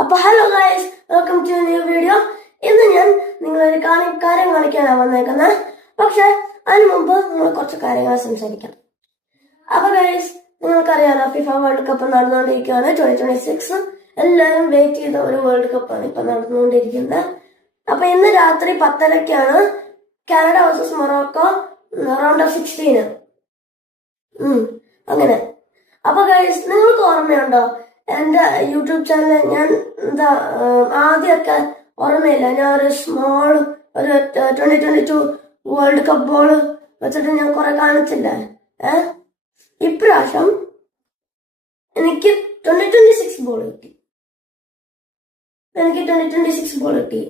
അപ്പൊ hello guys, welcome to new video. ഇന്ന് ഞാൻ നിങ്ങളൊരു കാര്യം കാണിക്കാനാണ് വന്നേക്കുന്നത്. പക്ഷെ അതിനു മുമ്പ് നമ്മൾ കുറച്ച് കാര്യങ്ങൾ സംസാരിക്കാം. അപ്പൊ ഗൈസ്, നിങ്ങൾക്കറിയാലോ ഫിഫ വേൾഡ് കപ്പ് നടന്നുകൊണ്ടിരിക്കുകയാണ്. 2026 എല്ലാവരും വെയിറ്റ് ചെയ്ത ഒരു വേൾഡ് കപ്പാണ് ഇപ്പൊ നടന്നുകൊണ്ടിരിക്കുന്നത്. അപ്പൊ ഇന്ന് രാത്രി 10:30 Canada versus Morocco round of 16. അങ്ങനെ. അപ്പൊ ഗൈസ്, നിങ്ങൾക്ക് ഓർമ്മയുണ്ടോ എന്റെ യൂട്യൂബ് ചാനൽ ഞാൻ ആദ്യമൊക്കെ ഓർമ്മയില്ല, ഞാൻ ഒരു 2022 വേൾഡ് കപ്പ് ബോൾ വെച്ചിട്ട് ഞാൻ കുറെ കാണിച്ചില്ലേ. ഇപ്രാവശ്യം എനിക്ക് 2026 ബോൾ കിട്ടി.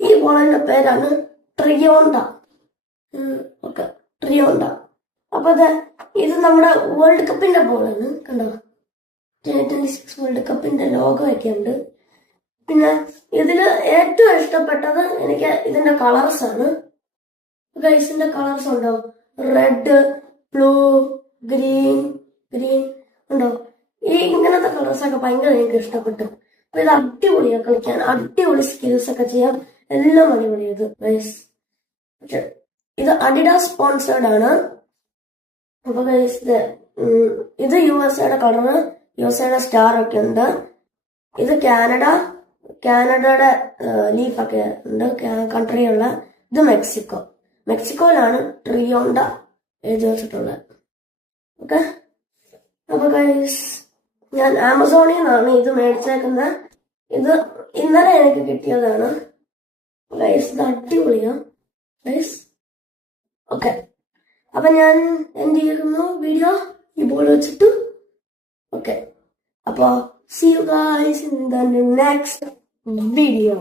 ഈ ബോളിന്റെ പേരാണ് ട്രിയോണ്ട. ട്രിയോണ്ട. അപ്പൊ ഇത് നമ്മുടെ വേൾഡ് കപ്പിന്റെ ബോളാണ്. കണ്ടോ, 2026 വേൾഡ് കപ്പിന്റെ ലോഗോ ഒക്കെ ഉണ്ട്. പിന്നെ ഇതില് ഏറ്റവും ഇഷ്ടപ്പെട്ടത് എനിക്ക് ഇതിന്റെ കളേഴ്സ് ആണ്. ഗൈസിന്റെ കളേഴ്സ് ഉണ്ടോ, റെഡ്, ബ്ലൂ, ഗ്രീൻ ഉണ്ടോ, ഈ ഇങ്ങനത്തെ കളേഴ്സ് ഒക്കെ ഭയങ്കര എനിക്ക് ഇഷ്ടപ്പെട്ടു. അപ്പൊ ഇത് അടിപൊളിയാണ് കളിക്കാൻ, അടിപൊളി സ്കിൽസ് ഒക്കെ ചെയ്യാം, എല്ലാം അടിപൊളിയത് ഗൈസ്. ഇത് അഡിഡാസ് സ്പോൺസേർഡ് ആണ്. അപ്പൊ ഗൈസ്, ഇത് USA കളറ്, USA സ്റ്റാർ ഒക്കെ ഉണ്ട്. ഇത് കാനഡയുടെ ലീഫൊക്കെ ഉണ്ട്, കൺട്രിയുള്ള. ഇത് മെക്സിക്കോയിലാണ് ട്രിയോണ്ട എഴുതി വെച്ചിട്ടുള്ളത്. ഓക്കെ. അപ്പൊ ഗൈസ്, ഞാൻ ആമസോണിൽ നിന്നാണ് ഇത് മേടിച്ചേക്കുന്നത്. ഇത് ഇന്നലെ എനിക്ക് കിട്ടിയതാണ് ഗൈസ്. ഇത് അടിപൊളിയാ ഗൈസ്. ഓക്കെ. അപ്പൊ ഞാൻ എന്ത് ചെയ്യുന്നു, വീഡിയോ ഈ ബോൾ വെച്ചിട്ട്. Okay. See you guys in the next video.